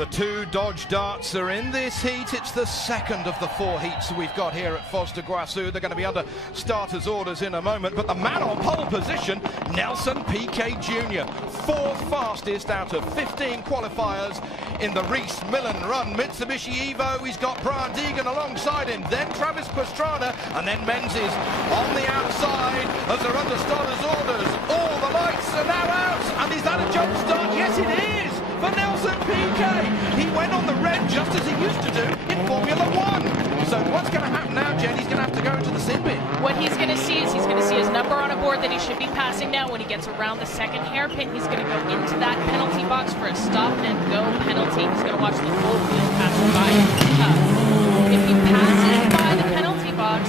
The two Dodge darts are in this heat. It's the second of the 4 heats we've got here at Iguacu. They're going to be under starters' orders in a moment. But the man on pole position, Nelson Piquet Jr., 4th fastest out of 15 qualifiers in the Reese Millen Run Mitsubishi Evo. He's got Brian Deegan alongside him, then Travis Pastrana, and then Menzies on the outside as they're under starters' orders. All the lights are now out, and is that a jump start? Yes, it is for Nelson Piquet. He went on the red just as he used to do in Formula 1. So what's going to happen now, Jen? He's going to have to go into the sin bin. What he's going to see is he's going to see his number on a board that he should be passing now. When he gets around the second hairpin, he's going to go into that penalty box for a stop and go penalty. He's going to watch the whole field pass by. If he passes by the penalty box,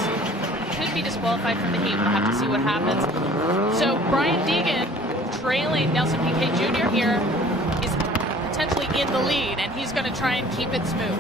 he could be disqualified from the heat. We'll have to see what happens. So Brian Deegan, trailing Nelson Piquet Jr. here, is potentially in the lead, and he's going to try and keep it smooth.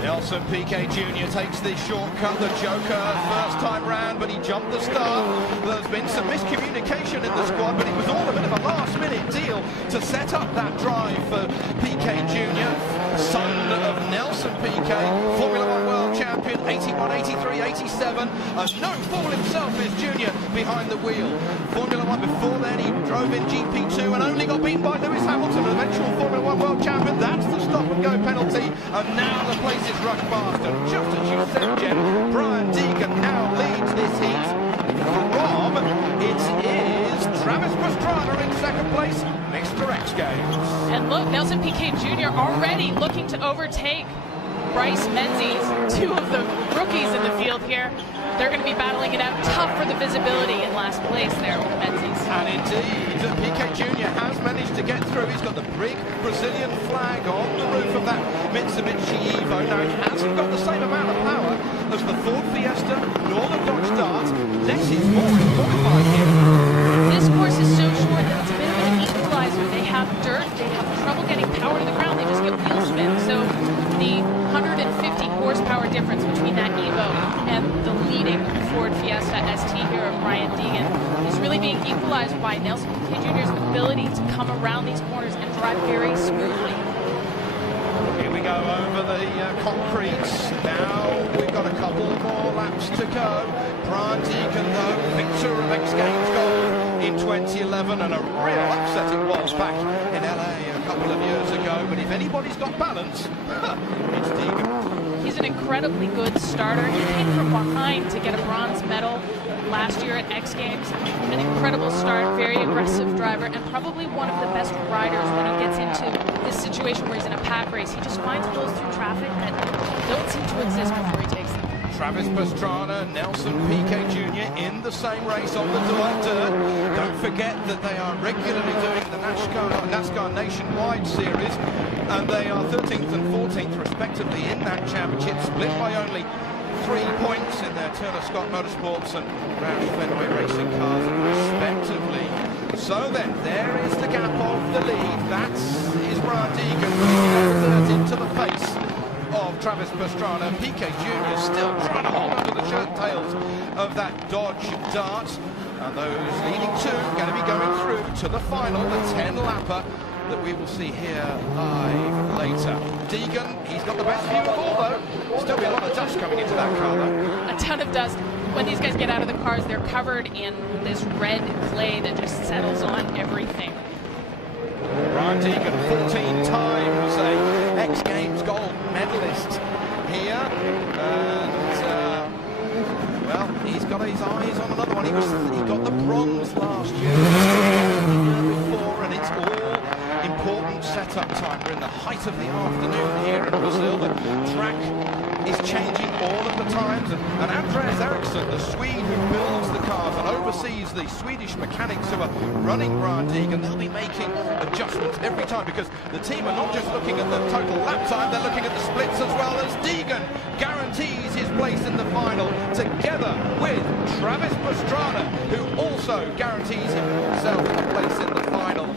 Nelson Piquet Jr. takes the shortcut, the Joker, first time round, but he jumped the start. There's been some miscommunication in the squad, but it was all a bit of a last-minute deal to set up that drive for Piquet Jr., son of Nelson Piquet, Formula 1 world champion, 81, 83, 87, and no fool himself is Jr. behind the wheel. Formula 1 before then, he drove in GP2 and only got beaten by Lewis Hamilton, an eventual Formula 1 world champion. That's the stop-and-go penalty, and now the place is rushed past. And just as you said, Jen, Brian Deegan now leads this heat from, it is Travis Pastrana in second place, Mr. X Games. And look, Nelson Piquet Jr. already looking to overtake Bryce Menzies, 2 of the rookies in the field here. They're going to be battling it out tough for the visibility in last place there with Menzies. And indeed, Piquet Jr. has managed to get through. He's got the big Brazilian flag on the roof of that Mitsubishi Evo. Now, it hasn't got the same amount of power as the Ford Fiesta nor the Dodge Dart. Less is more in qualifying here. This course is so short that it's a bit of an equalizer. They have dirt, they have trouble getting power to the ground, they just get wheel spin. So the 150 horsepower difference between that Evo and the leading Ford Fiesta ST here of Brian Deegan is really being equalized by Nelson Piquet Jr.'s ability to come around these corners and drive very smoothly. Here we go over the concrete. Now we've got a couple more laps to go. Brian Deegan, though, victor of X Games gold in 2011, and a real upset it was back in LA a couple of years ago. But if anybody's got balance, it's Deegan. He's an incredibly good starter. He came from behind to get a bronze medal last year at X Games. An incredible start, very aggressive driver, and probably one of the best riders when he gets into this situation where he's in a pack race. He just finds holes through traffic that don't seem to exist before he takes them. Travis Pastrana, Nelson Piquet Jr. in the same race on the dirt. Don't forget that they are regularly doing the NASCAR Nationwide Series, and they are 13th and 14th respectively in that championship, split by only 3 points in their Turner Scott Motorsports and Roush Fenway Racing cars respectively. So then, there is the gap of the lead. That is Brian Deegan into the face of Travis Pastrana. Piquet Jr. still trying to hold onto the shirt tails of that Dodge Dart. And those leading 2 are going to be going through to the final, the 10-lapper that we will see here live later. Deegan, he's got the best view of all, though. Still be a lot of dust coming into that car, though. A ton of dust. When these guys get out of the cars, they're covered in this red clay that just settles on everything. Brian Deegan, 14 times a X Games gold medalist here, and well, he's got his eyes on another one. He got the bronze last year, before, and it's all important setup time. We're in the height of the afternoon here in Brazil. The track is changing all of the times, and Andreas Eriksson, the Swede who builds the cars and oversees the Swedish mechanics who are running Brian Deegan, they'll be making adjustments every time, because the team are not just looking at the total lap time, they're looking at the splits as well, as Deegan guarantees his place in the final, together with Travis Pastrana, who also guarantees himself a place in the final.